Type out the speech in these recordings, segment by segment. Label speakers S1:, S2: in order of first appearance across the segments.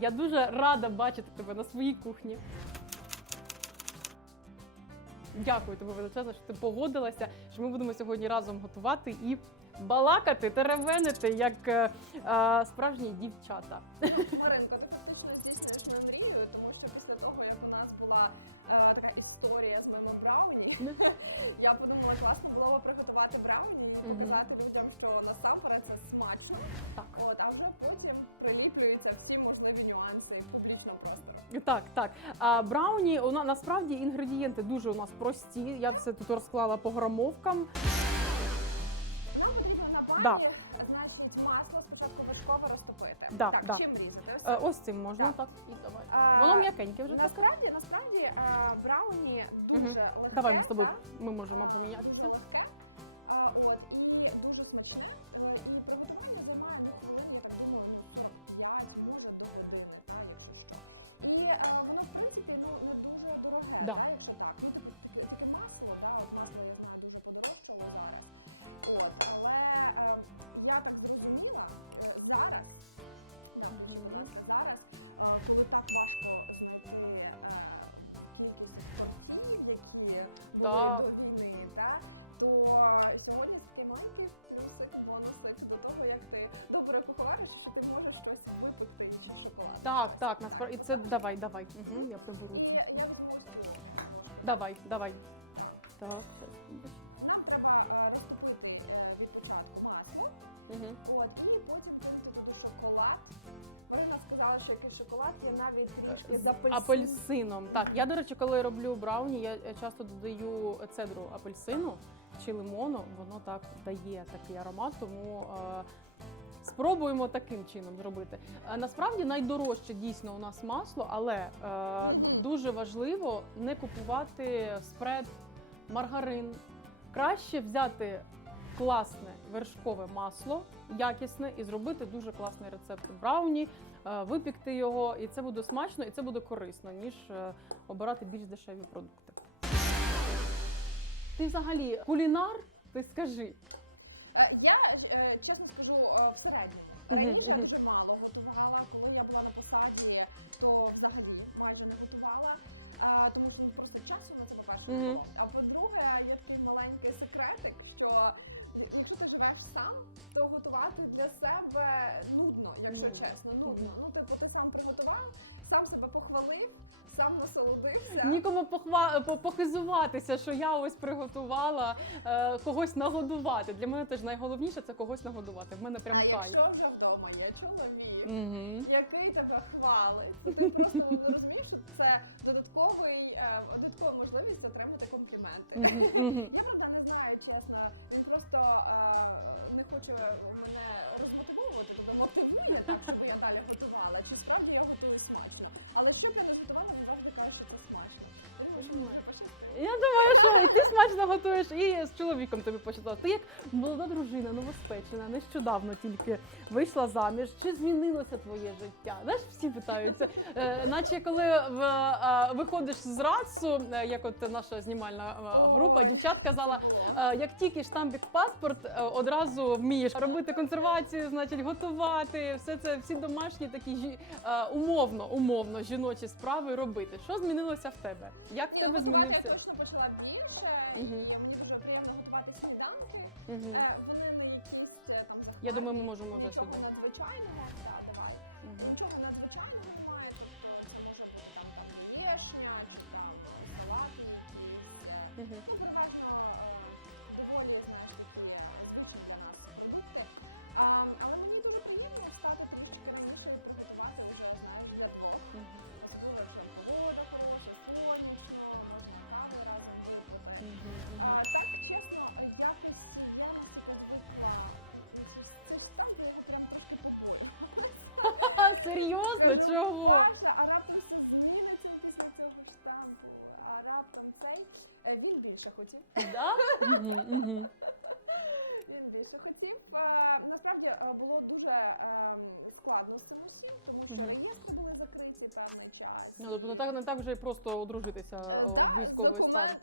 S1: Я дуже рада бачити тебе на своїй кухні. Дякую тобі величезно, що ти погодилася, що ми будемо сьогодні разом готувати і балакати, теревенити, як е, е, справжні дівчата.
S2: Маринко, ти фактично здійснюєш мою мрію, тому що після того, як у нас була е, така історія з моїми брауні, я подумала, класно було б приготувати брауні і показати людям, що насамперед це смачно,
S1: Так.
S2: от, а вже потім приліплюються всі можливі нюанси публічного простору.
S1: Так, так. А брауні у нас насправді інгредієнти дуже у нас прості. Я все тут розклала по грамовкам.
S2: Нам потрібно на бані,
S1: Да.
S2: значить, масло спочатку вершково розтопити.
S1: Да,
S2: так,
S1: да.
S2: чим різати? Ось
S1: Е, Ось цим можна
S2: Так.
S1: так. І давай.
S2: А,
S1: Воно м'якеньке вже так.
S2: Насправді, насправді е, брауні дуже
S1: Мгм.
S2: легке.
S1: Давай ми з тобою
S2: так?
S1: ми можемо помінятися.
S2: Легке. А, от, Так. були до війни, да, то сьогодні такий маленький плюсик бонус до того, як ти добре поговориш, що ти можеш щось випити чи шоколад.
S1: Так, так, насправді і це давай, давай. Угу, я приберу це. Давай, давай. Так, зараз.
S2: Е, от, і потім вирити буду шоколад. Марина сказала, що якийсь шоколад є навіть трішки з
S1: З апельсином. Так, я, до речі, коли роблю брауні, я е, часто додаю цедру апельсину чи лимону. Воно так дає такий аромат, тому е, спробуємо таким чином зробити. Е, насправді найдорожче дійсно у нас масло, але е, дуже важливо не купувати спред, маргарин. Краще взяти класне вершкове масло, якісне, і зробити дуже класний рецепт брауні, е, випікти його, і це буде смачно, і це буде корисно, ніж е, обирати більш дешеві продукти. Ти взагалі кулінар? Ти скажи.
S2: Е, Я, е, чесно Раніше дуже готувала, коли я була на посаді, то взагалі майже не готувала, а, тому що просто часу на це по-перше не було. А по-друге, є такий маленький секретик, що якщо ти живеш сам, то готувати для себе нудно, якщо чесно, нудно. Ну, типу, ти сам приготував, сам себе похвалив, сам насолодився.
S1: Нікому похва... похизуватися, що я ось приготувала е, когось нагодувати. Для мене теж найголовніше це когось нагодувати. В мене прям
S2: а
S1: кайф.
S2: якщо вже вдома є чоловік,
S1: Угу.
S2: який тебе хвалить. Ти просто розумієш, що це додатковий е, додаткова можливість отримати компліменти. Я думаю, що
S1: і ти смачно готуєш, і з чоловіком тобі почитала. Ти як молода дружина, новоспечена, нещодавно тільки вийшла заміж. Чи змінилося твоє життя? Знаєш, всі питаються. Е, наче коли в, е, виходиш з РАЦу, е, як от наша знімальна е, група, дівчат казала, е, як тільки штампік в паспорт, е, одразу вмієш робити консервацію, значить готувати, все це, всі домашні такі жі- е, умовно, умовно жіночі справи робити. Що змінилося в тебе? Як в тебе змінився?
S2: Почала більше.
S1: Мгм.
S2: Мені дуже приємно готувати сніданки. Е, Вони не якісь е, там
S1: Я думаю, ми можемо вже
S2: Нічого
S1: сюди.
S2: надзвичайного, так, давай. Нічого надзвичайного немає, тобто це може бути там там яєшня, чи там салат якийсь. е,
S1: Мгм.
S2: Ну,
S1: серйозно? Чого?
S2: А раптом все зміниться після цього штампу, а раптом цей. Е, Він більше хотів.
S1: Да? Мгм, мгм.
S2: Він більше хотів. Е, Насправді е, було дуже ем, складно з усім, тому що
S1: Мгм.
S2: були закриті певний час.
S1: Ну, тобто не так, не так вже й просто одружитися
S2: Е,
S1: о,
S2: так,
S1: в військовий стан.
S2: документ-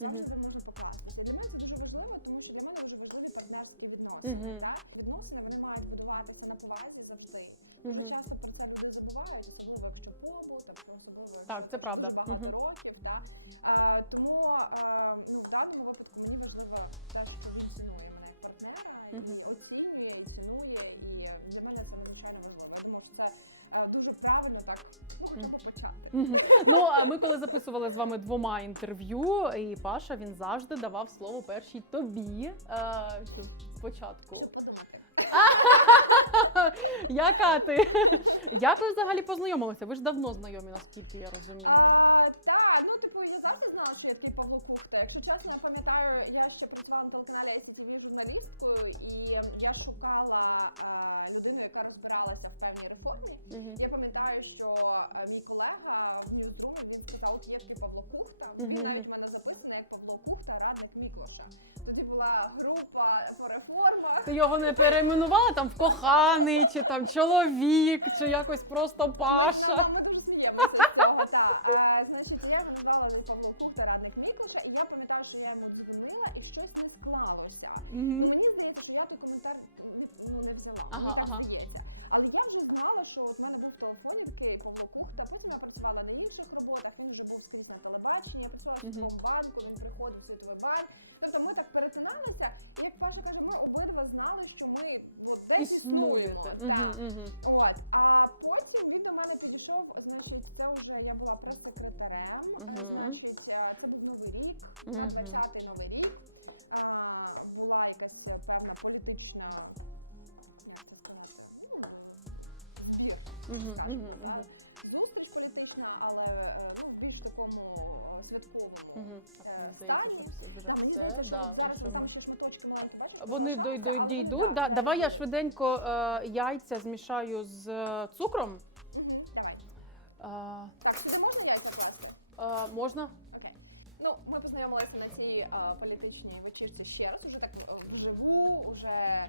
S2: Це можна покласти? Для мене це дуже важливо, тому що для мене
S1: дуже
S2: важливі партнерські відносини. Так? Відносини вони мають будуватися на повазі завжди. Дуже часто про це люди забувають, особливо якщо побут, або особливо
S1: так, це правда.
S2: багато років. Так? Тому а, ну, в даному випадку мені важливо завжди цінує мене партнера, і оцінює, і цінує, і для мене це надзвичайно важливо. тому що це е, дуже правильно так, ну,
S1: хоча Ну, а ми коли записували з вами двома інтерв'ю, і Паша він завжди давав слово першій тобі. Е, що спочатку.
S2: Щоб подумати.
S1: Яка ти? Як ви взагалі познайомилися? Ви ж давно знайомі, наскільки я розумію.
S2: А, Так, ну типу, я завжди знала, що я Кухта. Якщо чесно, я пам'ятаю, я ще працювала на телеканалі ICTV журналісткою, і я шукала а, людину, яка розбиралася в певній реформі. Я пам'ятаю, що е, мій колега в Ньюзрумі, він сказав, є такий Павло Кухта. Він навіть в мене записаний як Павло Кухта, радник Міклоша. Тоді була група по реформах.
S1: Ти його не перейменувала там в коханий, чи там чоловік, чи якось просто Паша.
S2: Ми, дуже сміємося з цього, так. Е, Значить, я назвала до Павло
S1: Мгм.
S2: Мені здається, що я той коментар не- ну, не взяла.
S1: Ага,
S2: так
S1: ага.
S2: здається. Але я вже знала, що в мене був телефон, який Павло Кухта, потім я працювала на інших роботах, він вже був скрізь на телебаченні, я працювала в
S1: Мгм.
S2: світовому банку, він приходив в світовий банк. Тобто ми так перетиналися, і як Паша каже, ми обидва знали, що ми от десь
S1: Існуєте. Мгм,
S2: Так.
S1: мгм.
S2: От, а потім він до мене підійшов, значить, це вже я була прес-секретарем,
S1: Мгм.
S2: значить, це був новий рік,
S1: Мгм.
S2: 20-й новий якась політична збір, зустріч політична, але е, ну, в більш такому е, святковому.
S1: Вони дійдуть. Да, давай я швиденько е, яйця змішаю з цукром.
S2: можна Ну, ми познайомилися на цій а, політичній вечірці ще раз, уже так е, вживу, уже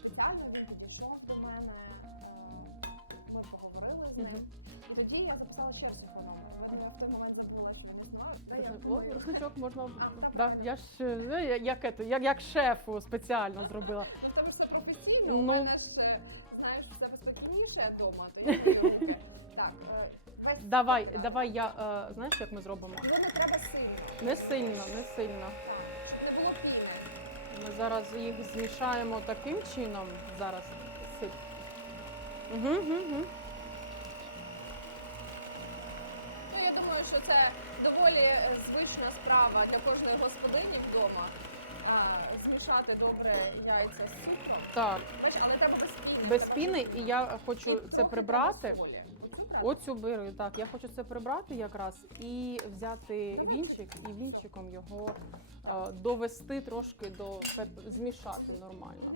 S2: спеціально він підійшов до мене. е, Ми поговорили з ним. І тоді я записала ще раз по номеру. Я в той момент забулася, я не знаю. Та я
S1: О, рушничок можна.
S2: так.
S1: Да, я ж е, я- як, ето, як, як шефу спеціально зробила.
S2: Ну, це ж все професійно.
S1: Ну.
S2: У мене ж, е, знаєш, в тебе спокійніше вдома, то я. Так, е, весь
S1: Давай, давай я е, знаєш, як ми зробимо?
S2: Ну, не треба сильно.
S1: Не сильно, не сильно.
S2: Так, щоб не було піни.
S1: Ми зараз їх змішаємо таким чином. Зараз сип. Угу, угу.
S2: Ну, я думаю, що це доволі е, звична справа для кожної господині вдома. А, змішати добре яйця з цукром.
S1: Так,
S2: Знаєш, але треба без піни.
S1: без
S2: Треба,
S1: піни, і я хочу
S2: і
S1: це
S2: трохи
S1: прибрати.
S2: солі. Оцю
S1: бирю, так. Я хочу це прибрати якраз і взяти вінчик і вінчиком його е, довести трошки до змішати нормально.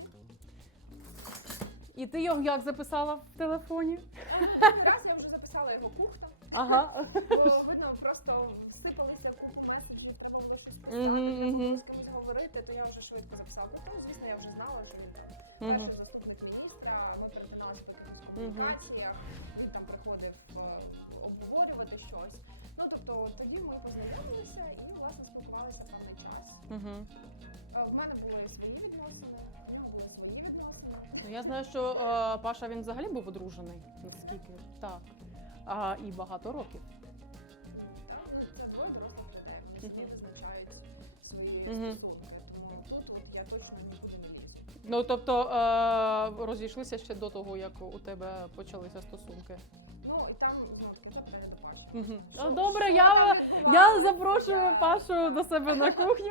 S1: І ти його як записала в телефоні?
S2: Якраз я вже записала його кухня.
S1: Ага.
S2: Бо видно, просто всипалися купу меседжів, треба було щось писати, треба з кимось говорити, то я вже швидко записала. Ну, звісно, я вже знала, що він перший заступник міністра, ми перетиналися по якихось комунікаціях, приходив е, обговорювати щось. Ну тобто тоді ми познайомилися і власне спілкувалися певний час.
S1: Угу.
S2: Е, В мене були свої відносини, були свої відносини.
S1: Ну, я знаю, що е, Паша він взагалі був одружений. Наскільки так. А, і багато років.
S2: Так, ну це двоє дорослих людей. Вони
S1: Мгм.
S2: визначають свої стосунки. Тому тут от я точно нікуди не лізу.
S1: Ну тобто е, розійшлися ще до того, як у тебе почалися стосунки.
S2: Ну і там знову таки до Паші.
S1: Угу.
S2: Що-
S1: Добре,
S2: що
S1: я, я запрошую Пашу до себе на кухню.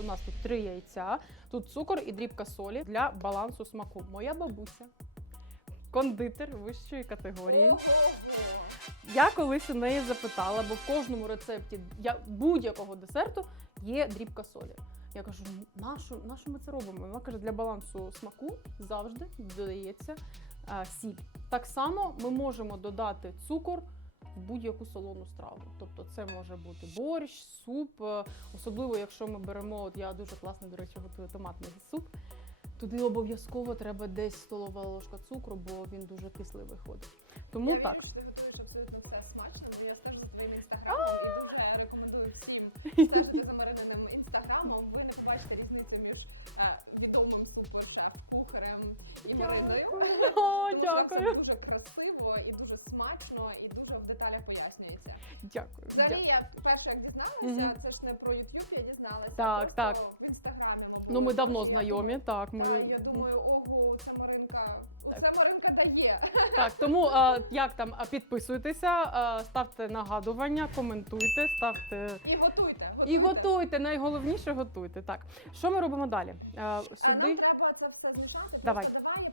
S1: У нас тут три яйця, тут цукор і дрібка солі для балансу смаку. Моя бабуся, кондитер вищої категорії.
S2: Ого-го.
S1: Я колись у неї запитала, бо в кожному рецепті я, будь-якого десерту є дрібка солі. Я кажу, нашу, нашу ми це робимо? Вона каже, для балансу смаку завжди додається сіль. Так само ми можемо додати цукор в будь-яку солону страву. Тобто це може бути борщ, суп, е, особливо якщо ми беремо, от я дуже класно, до речі, готую томатний суп. Туди обов'язково треба десь столова ложка цукру, бо він дуже кислий виходить. Тому
S2: я
S1: так.
S2: вірю, що ти готуєш абсолютно все смачно, бо я стежу за твоїм інстаграмом і дуже рекомендую всім стежити за Марининим інстаграмом. Ви не побачите різницю між е, смородиною.
S1: О,
S2: Тому що
S1: дякую.
S2: Це дуже красиво і дуже смачно, і дуже в деталях пояснюється.
S1: Дякую.
S2: Взагалі, я перше як дізналася, це ж не про YouTube я дізналася.
S1: Так,
S2: просто
S1: так.
S2: в інстаграмі. ми
S1: Ну, ми давно знайомі, так. Ми...
S2: Та, я думаю, ого, це Маринка.
S1: Так.
S2: Це Маринка дає.
S1: Так, тому а, як там, а, підписуйтеся, а, ставте нагадування, коментуйте, ставте
S2: І готуйте. готуйте.
S1: і готуйте. Найголовніше готуйте. Так, що ми робимо далі? А,
S2: А
S1: сюди.
S2: Нам треба це все змішати.
S1: Давай.
S2: Давай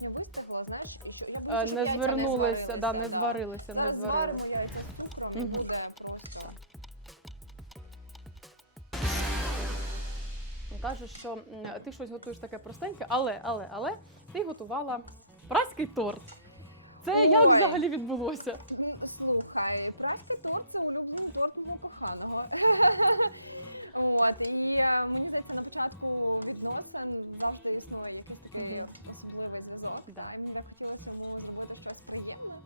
S2: достатньо вистигло, знаєш, і що я
S1: Е, Не звернулися, да, не зварилися, не
S2: Зараз
S1: зварилися.
S2: зваримо яйця з цукром,
S1: Мгм.
S2: буде просто.
S1: Кажуть, що м, ти щось готуєш таке простеньке, але, але, але ти готувала праський торт. Це як
S2: Ой.
S1: взагалі відбулося?
S2: Ну, Слухай, праський торт це улюблений торт мого коханого. От, і е, мені здається, на початку відносин завжди існує якийсь такий
S1: Мгм. Да.
S2: мені так хотілося йому зробити щось приємне.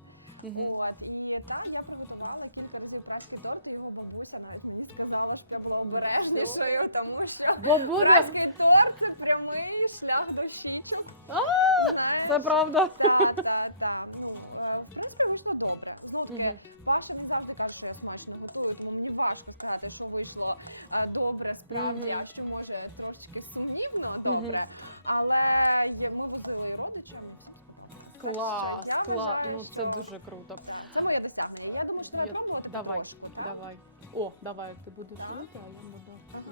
S1: Мгм.
S2: От, і так, я приготувала кілька разів праський торт, і його бабуся навіть мені сказала, що я була обережнішою, тому що
S1: Бо буде
S2: праський торт це прямий шлях до. Знаєш?
S1: це правда.
S2: Так, так, так. Ну, е, в принципі, вийшло добре. Знову таки, Паша не завжди каже, що я смачно готую, тому мені важко сказати, що вийшло е, добре справді,
S1: Мгм.
S2: а що може трошечки сумнівно
S1: Мгм.
S2: добре. Але є- ми возили.
S1: Клас,
S2: Я
S1: клас.
S2: вважаю,
S1: Ну це
S2: що
S1: дуже круто.
S2: Це моє досягнення. Я думаю, що треба
S1: Я-
S2: пробувати
S1: Давай,
S2: потрошку, так?
S1: давай. О, давай, ти будеш
S2: Так.
S1: робити, а я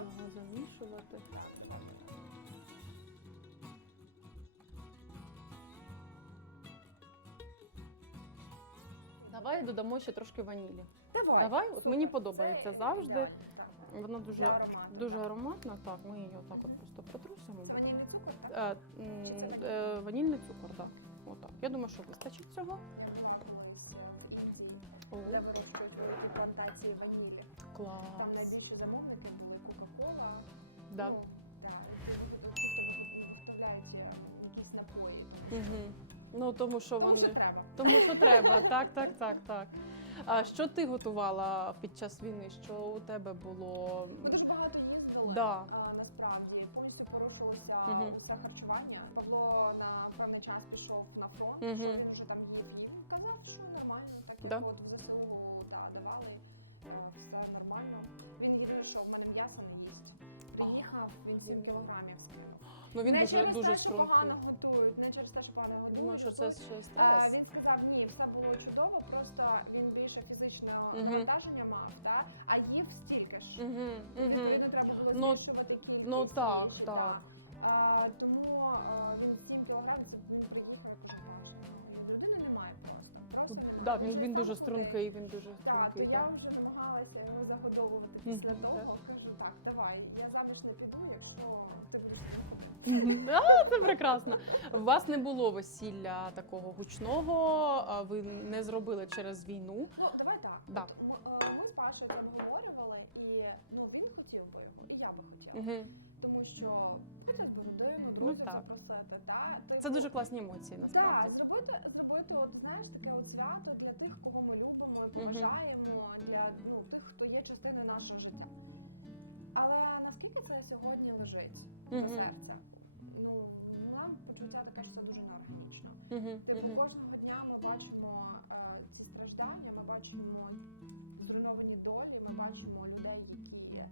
S1: буду його замішувати.
S2: Давай.
S1: Додамо ще трошки ванілі.
S2: Давай,
S1: Давай, от
S2: супер.
S1: мені подобається
S2: Це
S1: завжди.
S2: ідеально, так.
S1: Вона дуже,
S2: аромату,
S1: дуже
S2: так.
S1: ароматна. Так, ми її отак от просто притрусимо.
S2: Це ванільний цукор, так?
S1: Е, м,
S2: Чи це
S1: е, ванільний цукор, так. Отак. Я думаю, що вистачить цього.
S2: Де вирощують великі плантації ванілі. Там найбільші замовники були Кока-Кола.
S1: Да.
S2: Ну, да, виготовляють е, якісь напої.
S1: Угу. Ну, тому що
S2: Тому
S1: вони.
S2: що треба.
S1: Тому що треба, так, так, так, так. А що ти готувала під час війни? Що у тебе було?
S2: Ми дуже багато їздили.
S1: Да.
S2: А, насправді порушилося
S1: Мгм.
S2: все харчування. Павло на певний час пішов на фронт,
S1: Мгм.
S2: що він вже там їв їв. Казав, що нормально, так
S1: Да.
S2: от в ЗСУ та, давали, е, все нормально. Він єдине, що в мене м'ясо не їсть. Приїхав, він 7 кілограмів.
S1: Ну він
S2: не
S1: дуже
S2: через
S1: дуже
S2: те, що
S1: стрункий.
S2: погано готують, не через те, що погано готують.
S1: Думаю, що це ще
S2: а. Він сказав, ні, все було чудово, просто він більше фізичного
S1: Мгм.
S2: навантаження мав, да? а їв стільки ж.
S1: Угу.
S2: Відповідно, треба було
S1: Ну,
S2: збільшувати кількість.
S1: ну, так,
S2: більше,
S1: так.
S2: А, тому а, він 7 кілограмів, це він приїхав людини немає просто. Просто немає.
S1: Да, він, він
S2: сам
S1: дуже стрункий, він дуже
S2: Так, то
S1: стрункий.
S2: я
S1: Так.
S2: вже намагалася його загодовувати після того. Кажу, так, давай, я заміж не піду, якщо ти будеш.
S1: А, це прекрасно. У вас не було весілля такого гучного, а ви не зробили через війну.
S2: Ну, давай так.
S1: Да.
S2: Ми, е, ми з Пашою це обговорювали, і ну він хотів би його, і я би хотіла.
S1: Угу.
S2: Тому що хотілося б родину, друзів
S1: так.
S2: запросити. Та?
S1: Це
S2: Типу,
S1: дуже класні емоції,
S2: Так,
S1: насправді.
S2: зробити, зробити, от знаєш, таке от свято для тих, кого ми любимо і
S1: Мгм.
S2: поважаємо, для ну, тих, хто є частиною нашого життя. Але наскільки це сьогодні лежить до
S1: Мгм.
S2: серця? Ну, нам таке, що це дуже неорганічно. Типу, кожного дня ми бачимо е, ці страждання, ми бачимо зруйновані долі, ми бачимо людей, які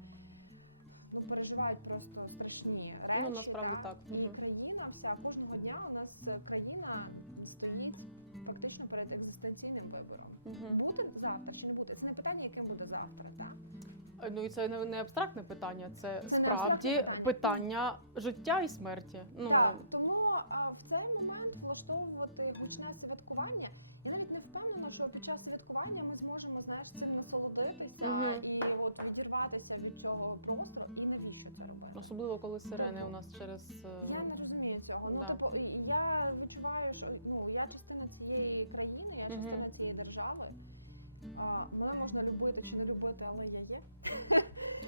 S2: ну, переживають просто страшні речі.
S1: Ну, насправді
S2: да?
S1: так.
S2: І країна вся кожного дня у нас країна стоїть фактично перед екзистенційним вибором.
S1: Мгм.
S2: Буде завтра чи не буде? Це не питання, яким буде завтра, так?
S1: Ну і це не, не абстрактне питання, це,
S2: не
S1: справді
S2: абстрактне
S1: питання життя і смерті. Ну
S2: Так, тому а, в цей момент влаштовувати гучне святкування. Я навіть не впевнена, що під час святкування ми зможемо знаєш цим насолодитися
S1: Мгм.
S2: і от відірватися від цього простору. І навіщо це робити?
S1: особливо коли сирени у нас через е,
S2: Я не розумію цього.
S1: Да.
S2: Ну типу, я відчуваю, що ну я частина цієї країни, я
S1: Мгм.
S2: частина цієї держави. А, мене можна любити чи не любити, але я є.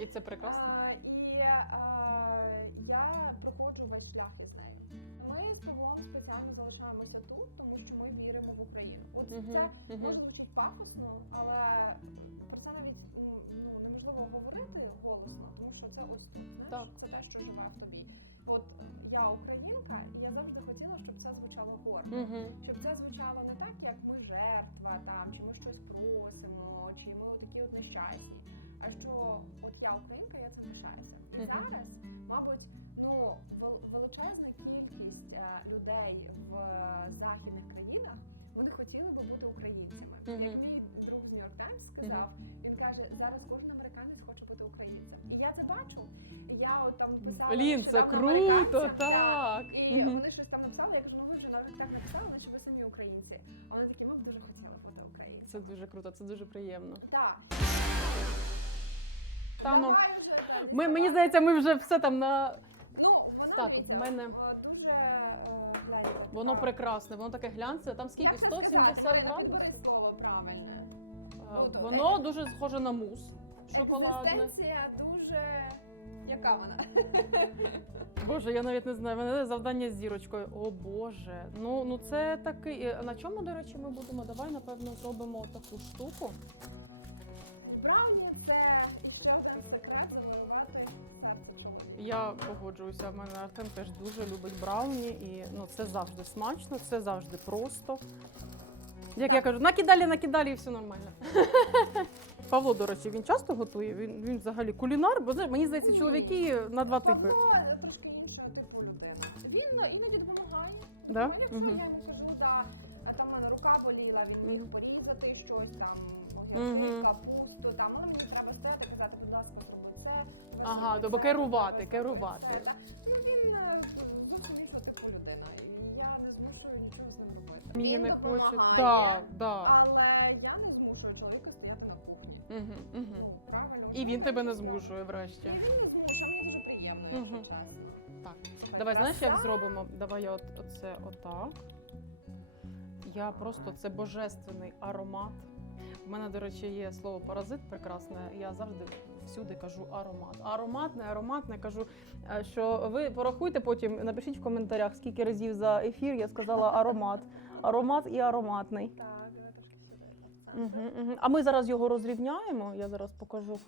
S1: і це прекрасно.
S2: А, і а, я проходжу весь шлях із нею. Ми з Павлом спеціально залишаємося тут, тому що ми віримо в Україну. От це може звучить пафосно, але про це навіть ну, ну, неможливо говорити голосно, тому що це ось тут. Знаєш,
S1: Так.
S2: це те, що живе в тобі. От я українка, і я завжди хотіла, щоб це звучало гордо.
S1: Угу.
S2: Щоб це звучало не так, як ми жертва, там чи ми щось просимо, чи ми такі от нещасні. А що от я українка, я цим пишаюся. І
S1: Мгм.
S2: зараз, мабуть, ну вел- величезна кількість е, людей в е, західних країнах вони хотіли би бути українцями.
S1: Мгм.
S2: Як мій друг з Нью-Йорк Таймс сказав, він каже, зараз кожен американець хоче бути українцем. І я це бачу. І Я от там писала
S1: Блін, це круто, так.
S2: і
S1: Мгм.
S2: вони щось там написали, я кажу, ну ви вже навіть так написали, наче ви самі українці. А вони такі, ми б дуже хотіли бути українцями.
S1: Це дуже круто, це дуже приємно.
S2: Так.
S1: Та ну ми мені здається, ми вже все там на
S2: Ну, воно
S1: Так, в мене-
S2: е, дуже е, легко.
S1: воно прекрасне, воно таке глянцеве. Там скільки?
S2: Як це
S1: 170 градусів.
S2: Слово правильне.
S1: Е,
S2: Ну,
S1: Воно дуже схоже на мус шоколадне.
S2: Консистенція дуже... Яка вона?
S1: Боже, я навіть не знаю. Мене завдання з зірочкою. О Боже. Ну ну це такий. е, На чому, до речі, ми будемо? Давай, напевно, зробимо таку штуку.
S2: Брауні це.
S1: Я погоджуюся. В мене Артем теж дуже любить брауні, і ну це завжди смачно, це завжди просто. Як
S2: Так.
S1: я кажу, накидалі, накидалі, і все нормально. Павло, до речі, він часто готує. Він, він взагалі кулінар, бо знаєш, мені здається, чоловіки на два типи.
S2: Павло трошки іншого типу людина. Він іноді допомагає.
S1: Да?
S2: Ну, Якщо
S1: Угу.
S2: я йому кажу, да, а там в мене рука боліла, він міг порізати щось там,
S1: Мгм.
S2: капусту, там, але мені треба стояти казати, будь ласка, зроби це.
S1: Ага, тобто керувати, керувати.
S2: це, да. Ну він е, зовсім іншого типу людина. І я не змушую нічого з ним робити.
S1: Мені
S2: він
S1: не хоче.
S2: допомагає,
S1: да.
S2: Але я не
S1: Угу, угу.
S2: Правильно.
S1: І він тебе не змушує врешті.
S2: Він не змушує, мені дуже приємно,
S1: Мгм.
S2: чесно.
S1: Так. Давай, знаєш, як
S2: краса.
S1: зробимо? Давай я от, оце отак. Я просто це божественний аромат. У мене, до речі, є слово паразит прекрасне. Я завжди всюди кажу аромат. Аромат, не аромат, не кажу. е, Що ви порахуйте потім, напишіть в коментарях, скільки разів за ефір я сказала аромат. Аромат і ароматний.
S2: Так,
S1: Угу, угу. А ми зараз його розрівняємо. Я зараз покажу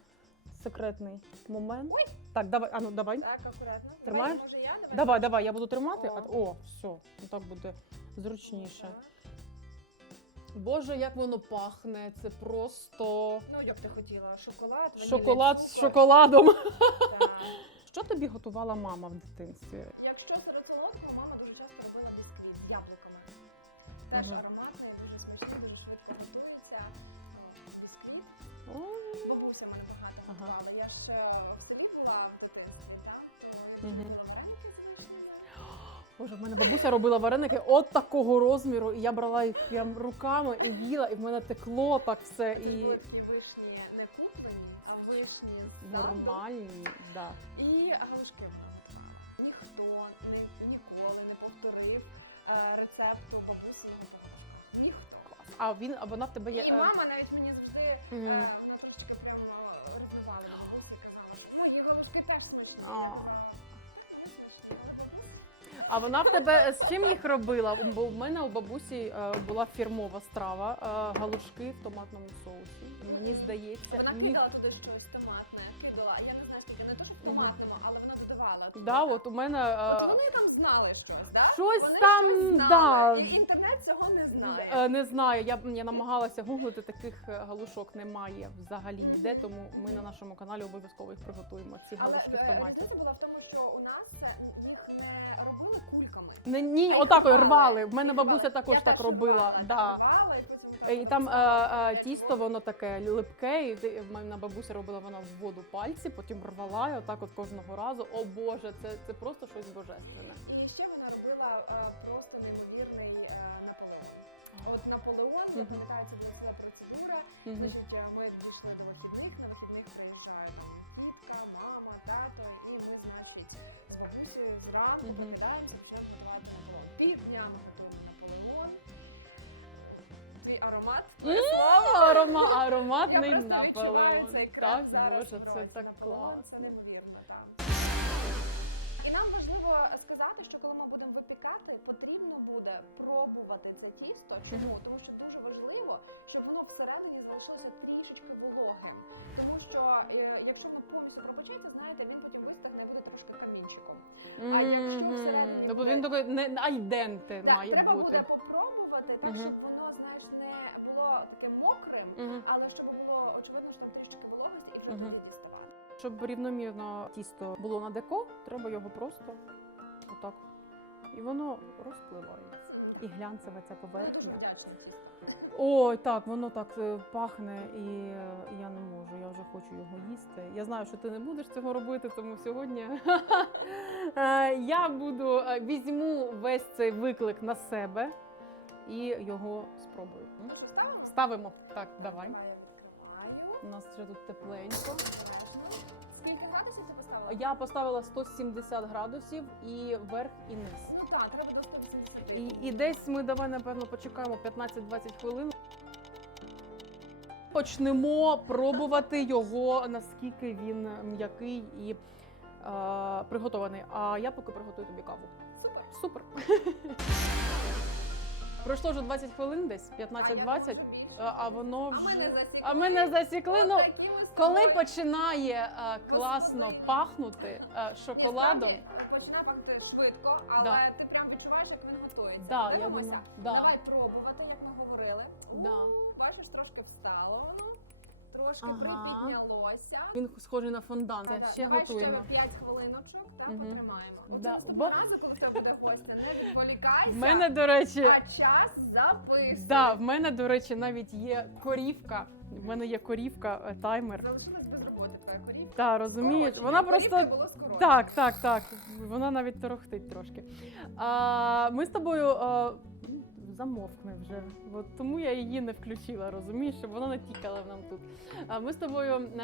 S1: секретний момент. Так, давай, а ну давай.
S2: Так, акуратно.
S1: Тримаєш?
S2: Давай, може я? Давай.
S1: Давай, давай, я буду тримати.
S2: О.
S1: А, о все, так буде зручніше. Боже, як воно пахне! Це просто
S2: Ну, як ти хотіла, шоколад,
S1: шоколад з шоколадом.
S2: Так.
S1: Що тобі готувала мама в дитинстві?
S2: Якщо серед солодкого, мама дуже часто робила бісквіт з яблуками. Теж
S1: Мгм.
S2: ароматний, Бабуся мене багато
S1: Ага.
S2: готувала. Я ще в селі була в дитинстві, так? То
S1: Мгм.
S2: вареники з.
S1: Боже, в мене бабуся робила вареники от такого розміру, і я брала їх прям руками і їла, і в мене текло так все. І
S2: були вишні не куплені, а вишні з саду.
S1: нормальні, да.
S2: І галушки ніхто не, ніколи не повторив е, рецепту бабусиного. Ніхто.
S1: А він, а вона в тебе є.
S2: І
S1: е,
S2: мама навіть мені завжди е,
S1: Мгм.
S2: вона трошечки прям е, на бабусі і казала, мої галушки теж смачні.
S1: А.
S2: Казала, «Вони смачні, але бабуся
S1: А вона в тебе з чим їх робила? Бо в мене у бабусі е, була фірмова страва е, галушки в томатному соусі. Мені здається,
S2: Вона
S1: ні-
S2: кидала туди щось томатне, кидала. Я не знаю, скільки не то, що в томатному, але вона додавала.
S1: Да, от у мене
S2: От
S1: е,
S2: вони там знали щось, да?
S1: Щось
S2: вони
S1: там,
S2: щось знали.
S1: да.
S2: І інтернет цього не знає.
S1: е, не знаю. Я, я намагалася гуглити таких е, галушок. Немає взагалі ніде, тому ми на нашому каналі обов'язково їх приготуємо. Ці
S2: Але
S1: галушки в
S2: е,
S1: томаті.
S2: різниця була в тому, що у нас е, їх не робили кульками.
S1: Не, ні,
S2: їх
S1: отак
S2: рвали.
S1: рвали. В мене бабуся також
S2: Я
S1: так
S2: теж
S1: робила.
S2: рвала,
S1: Да.
S2: рвала, і потім
S1: І там е,
S2: розрізала.
S1: е, тісто, воно таке липке, і мене бабуся робила вона в воду пальці, потім рвала і отак от кожного разу. О Боже, це, це просто щось божественне.
S2: І ще вона робила е, просто неймовірний Наполеон. От Наполеон, я пам'ятаю, це була ціла процедура. Значить, ми дійшли до вихідних. На вихідних приїжджає там тітка, мама, тато, і ми, значить, з бабусею зранку
S1: Мгм.
S2: прокидаємося, почнемо готувати Наполеон. Півдня ми готуємо. Твій аромат, твоє слово.
S1: Арома,
S2: Я
S1: ароматний
S2: просто відчуваю
S1: наполеон.
S2: крем
S1: Так,
S2: зараз
S1: Боже,
S2: в
S1: це
S2: роті.
S1: так
S2: Наполеон, Це неймовірно, так. І нам важливо сказати, що коли ми будемо випікати, потрібно буде пробувати це тісто. Чому? Тому що дуже важливо, щоб воно всередині залишилося трішечки вологим. Тому що е, якщо воно повністю пробачиться, знаєте, він потім вистигне буде трошки камінчиком. А якщо
S1: Мгм.
S2: всередині
S1: він такий не айденте
S2: Так,
S1: має
S2: треба
S1: бути.
S2: буде попробувати, так
S1: Мгм.
S2: щоб воно, знаєш, було таким мокрим,
S1: Мгм.
S2: але щоб було очевидно, що там трішки вологості і вже
S1: Мгм.
S2: тоді діставати.
S1: Щоб рівномірно тісто було на деко, треба його просто отак. І воно розпливається. І глянцева ця
S2: Я дуже
S1: поверхня.
S2: вдячна.
S1: Ой, так, воно так е, пахне, і е, я не можу. Я вже хочу його їсти. Я знаю, що ти не будеш цього робити, тому сьогодні е, я буду е, візьму весь цей виклик на себе і його спробую. М?
S2: Ставимо?
S1: Так, давай.
S2: Відкриваю.
S1: У нас вже тут тепленько.
S2: Скільки градусів ти поставила?
S1: Я поставила 170 градусів і верх, і низ.
S2: Ну так, треба до 180.
S1: І, і десь ми давай, напевно, почекаємо 15-20 хвилин. Почнемо пробувати його, наскільки він м'який і е, приготований. А я поки приготую тобі каву.
S2: Супер.
S1: Супер. Пройшло вже 20 хвилин десь, 15-20,
S2: А
S1: воно вже. А ми не засікли. Ну, коли починає а, класно пахнути а, шоколадом.
S2: Починає пахти швидко, але
S1: Да.
S2: ти прям відчуваєш, як він готується.
S1: Да, я думаю, да.
S2: Давай пробувати, як ми говорили.
S1: Да.
S2: Бачиш, трошки встало воно, трошки
S1: Ага.
S2: припіднялося.
S1: Він схожий на фондан. Це ще
S2: Давай
S1: готуємо.
S2: ще 5 хвилиночок, так,
S1: Мгм.
S2: потримаємо. Оце
S1: Да,
S2: наступного разу, коли в тебе буде гостя, не відволікайся,
S1: В мене, до речі,
S2: а час записуй.
S1: да, в мене, до речі, навіть є корівка. В мене є корівка, е, таймер.
S2: Залишилась без роботи твоя корівка.
S1: Та розумієш,
S2: Скорочення.
S1: вона просто
S2: було скорочення.
S1: так, так, так. Вона навіть торохтить трошки. А, ми з тобою а, замовкне вже. От тому я її не включила, розумієш, щоб вона не тікала нам тут. А ми з тобою е,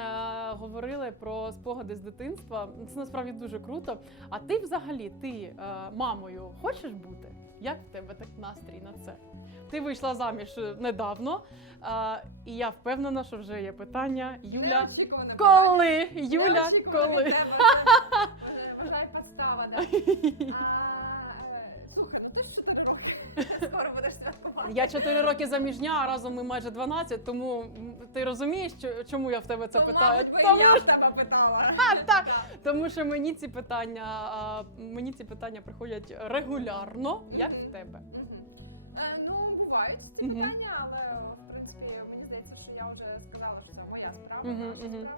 S1: говорили про спогади з дитинства. Це насправді дуже круто. А ти взагалі, ти е, мамою хочеш бути? Як в тебе так настрій на це? Ти вийшла заміж е, недавно, а, і я впевнена, що вже є питання. Юля, коли? Юля, коли?
S2: Вважай підстава, да. Скоро будеш святкувати.
S1: Я 4 роки заміжня, а разом ми майже 12, тому ти розумієш, чому я в тебе це
S2: То,
S1: питаю?
S2: мабуть,
S1: Тому,
S2: я в тебе питала.
S1: А, так, тому що мені ці питання, мені ці питання приходять регулярно, як в тебе.
S2: Е, Ну, бувають ці питання, але в принципі мені здається, що я вже сказала, що це моя справа. Наша справа.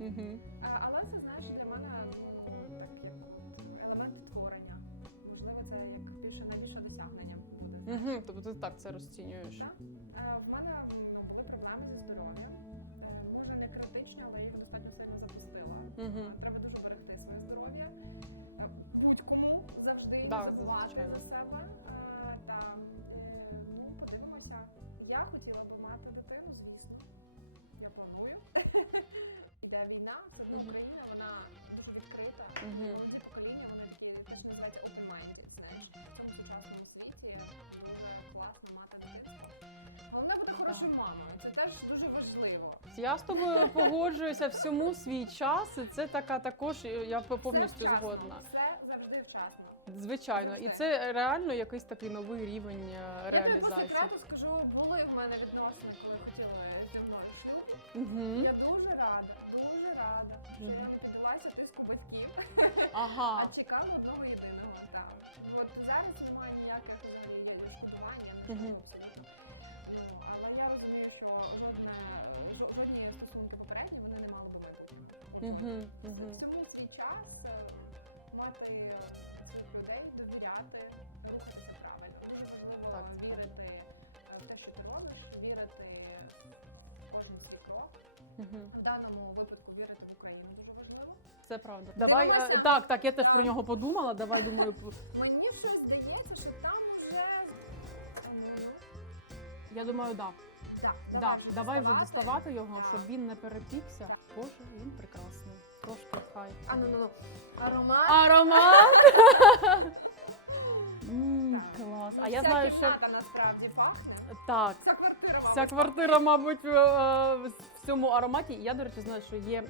S1: Угу.
S2: А, але це знаєш для мене ну, от елемент творення. Можливо, це як більше найбільше досягнення буде.
S1: Угу. Тобто ти так це розцінюєш.
S2: Так. Е, В мене ну, були проблеми зі здоров'ям. Е, Може не критичні, але я їх достатньо сильно запустила. Е, Треба дуже берегти своє здоров'я. Будь-кому завжди
S1: Да,
S2: забувати за себе. Війна, це одно. Україна, вона дуже відкрита. Молоді покоління, вони такі те, що називається open-minded, знаєш. В цьому сучасному світі дуже класно мати дитинство. Головне бути хорошою мамою. Це теж дуже важливо.
S1: Я з тобою погоджуюся всьому свій час, і це така також я повністю
S2: Все вчасно,
S1: згодна.
S2: Все завжди вчасно.
S1: Звичайно, і це реально якийсь такий новий рівень е,
S2: Я тобі по секрету скажу, були в мене відносини, коли хотіли зі мною шлюб. Я дуже рада, дуже рада, що я не піддалася тиску батьків,
S1: Ага.
S2: а чекала одного єдиного. Так. От зараз немає ніяких взагалі є шкодування,
S1: Мгм.
S2: абсолютно. Ну, але я розумію, що жодне, жодні стосунки попередні вони не мали би вибуху. В даному випадку вірити в Україну дуже важливо.
S1: Це правда. Давай е,
S2: Дивимося.
S1: так, так. Я теж про нього подумала. Давай думаю. п-
S2: Мені щось здається, що там вже.
S1: Я думаю, да.
S2: Так,
S1: Да, давай вже
S2: доставати.
S1: доставати його, щоб він не перепікся.
S2: Так.
S1: Боже, він прекрасний. Трошки хай.
S2: А ну ну ну. Аромат.
S1: Аромат! я знаю, що
S2: кімната насправді пахне.
S1: так.
S2: Вся квартира
S1: Вся квартира, мабуть, е, в цьому ароматі. Я, до речі, знаю, що є е,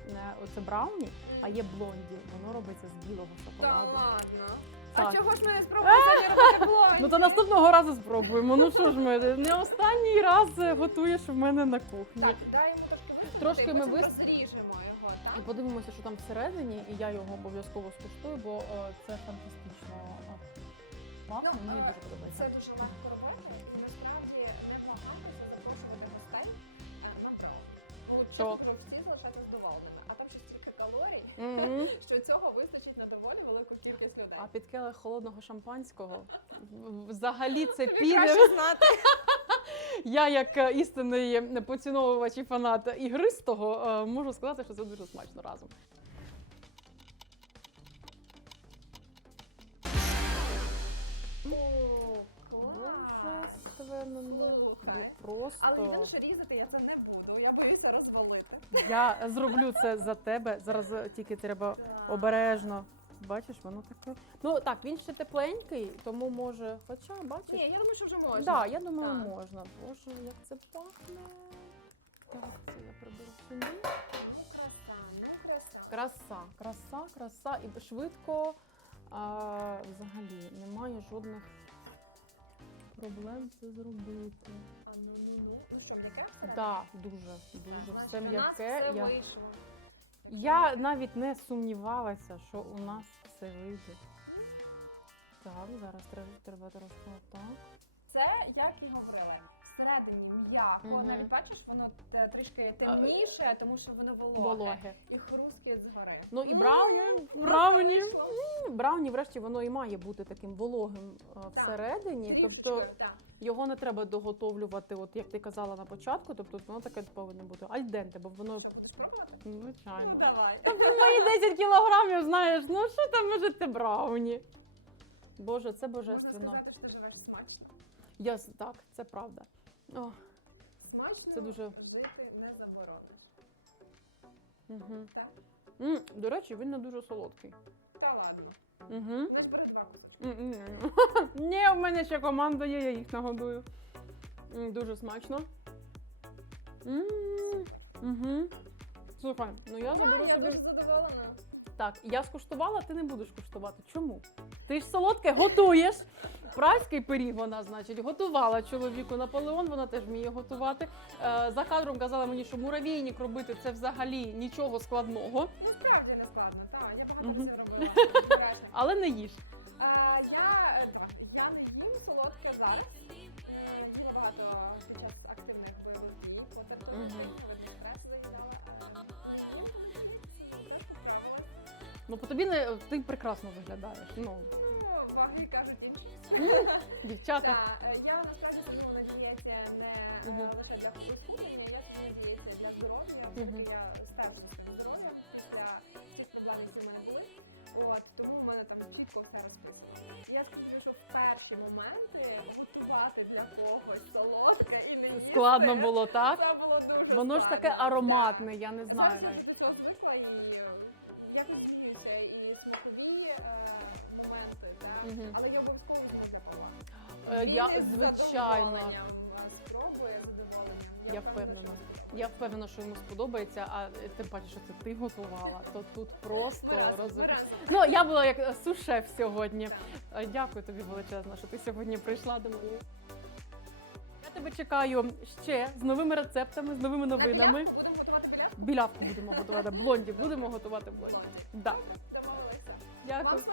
S1: оце брауні, а є блонді. Воно робиться з білого
S2: Та
S1: шоколаду.
S2: ладно. А
S1: Так.
S2: чого ж ми не спробуємо сьогодні робити?
S1: Ну то наступного разу спробуємо. Ну що ж ми не останній раз е, готуєш в мене на кухні.
S2: Так, дай йому трошки висунути,
S1: Трошки ми
S2: потім
S1: вис-
S2: розріжемо його,
S1: І
S2: так?
S1: подивимося, що там всередині, і я його обов'язково скуштую, бо е, це фантастично е, пахне,
S2: Ну,
S1: мені
S2: е,
S1: дуже подобається.
S2: Це дуже легко робити, і насправді непогано це запрошувати гостей на брау. Було б всі залишати задоволеними. А там ще стільки калорій,
S1: Мгм.
S2: що цього вистачить на доволі велику кількість людей.
S1: А під келих холодного шампанського взагалі це піде.
S2: знати.
S1: Я, як е, істинний поціновувач і фанат ігристого, е, можу сказати, що це дуже смачно разом. Божественно.
S2: Слухай.
S1: Просто
S2: Але єдине, що різати я це не буду. Я боюся розвалити.
S1: я зроблю це за тебе. Зараз е, тільки треба обережно. Бачиш, воно таке. Ну так, він ще тепленький, тому може. Хоча, бачиш.
S2: Ні, я думаю, що вже можна.
S1: Да, я думаю,
S2: Так.
S1: можна. Боже, як це пахне. Так, це я приберу сюди.
S2: Ну, краса, ну краса.
S1: Краса, краса, краса. І швидко а, взагалі немає жодних проблем це зробити.
S2: А ну ну ну. Ну що, м'яке?
S1: Так, да, дуже, дуже
S2: Значить,
S1: все м'яке. Я,
S2: вийшло.
S1: я навіть не сумнівалася, що у нас все вийде. Так, зараз треба, треба трошки отак.
S2: Це як і говорила. Всередині м'яко,
S1: Мгм.
S2: навіть бачиш, воно трішки темніше, тому що воно вологе.
S1: Вологе.
S2: І хрусткіт згори.
S1: Ну і брауні, брауні.
S2: вийшло.
S1: Брауні, врешті, воно і має бути таким вологим е, всередині. Тобто
S2: так.
S1: його не треба доготовлювати, от як ти казала на початку. Тобто воно таке повинно бути альденте, бо воно
S2: Що, будеш пробувати?
S1: звичайно.
S2: Ну давай.
S1: Та блін, мої 10 кілограмів, знаєш, ну що там може ти брауні? Боже, це
S2: Можна
S1: божественно.
S2: сказати, що ти живеш смачно.
S1: Я с- так, це правда. О,
S2: Смачно
S1: Це дуже-
S2: жити не заборониш.
S1: угу.
S2: Так.
S1: М, до речі, він не дуже солодкий.
S2: Та ладно.
S1: Угу.
S2: Лиш бери два кусочки.
S1: Ні, в мене ще команда є, я їх нагодую. М, Дуже смачно. Угу. Слухай, ну я заберу
S2: А,
S1: собі.
S2: Я дуже задоволена.
S1: Так, я скуштувала, ти не будеш куштувати. Чому? Ти ж солодке готуєш. Празький пиріг вона, значить, готувала чоловіку. Наполеон вона теж вміє готувати. Е, за кадром казала мені, що муравейник робити це взагалі нічого складного,
S2: Ну справді не складно, так. Я багато
S1: Мгм.
S2: всього робила.
S1: Але не їж.
S2: А, я е, так, я не їм солодке зараз. Е, Їла багато під час активних бойових дій. По території
S1: Мгм.
S2: Стрес заїдала. Е, їм. Трошки.
S1: Ну по тобі не ти прекрасно виглядаєш. Ну,
S2: Ну, ваги кажуть інші.
S1: Дівчата.
S2: Так, е, я насправді сиділа на дієті не е,
S1: Мгм.
S2: лише для футболки, я на дієті для здоров'я,
S1: Мгм.
S2: оскільки я стежу з цим здоров'ям після цих проблем, які в мене були. От, тому в мене там чітко все розписано. Я скажу, що в перші моменти готувати для когось солодке і не їсти,
S1: Складно було, так?
S2: Це було дуже
S1: Воно ж таке
S2: складно.
S1: ароматне, я не знаю
S2: Зараз я до цього звикла і е, я відмінююся і смакові е, моменти, да?
S1: Мгм.
S2: але я обов'язково не.
S1: Е, Я
S2: Він із
S1: звичайно.
S2: задоволенням, спробує задоволенням.
S1: Я впевнена. Я впевнена, що йому сподобається, а е, тим паче, що це ти готувала, то тут просто розум. Ну, я була як е, сушеф сьогодні. Е, Дякую тобі величезно, що ти сьогодні прийшла до мене. Я тебе чекаю ще з новими рецептами, з новими
S2: На
S1: новинами.
S2: білявку будемо готувати білявку?
S1: Білявку будемо готувати, блонді будемо готувати блонді. Да.
S2: Домовились.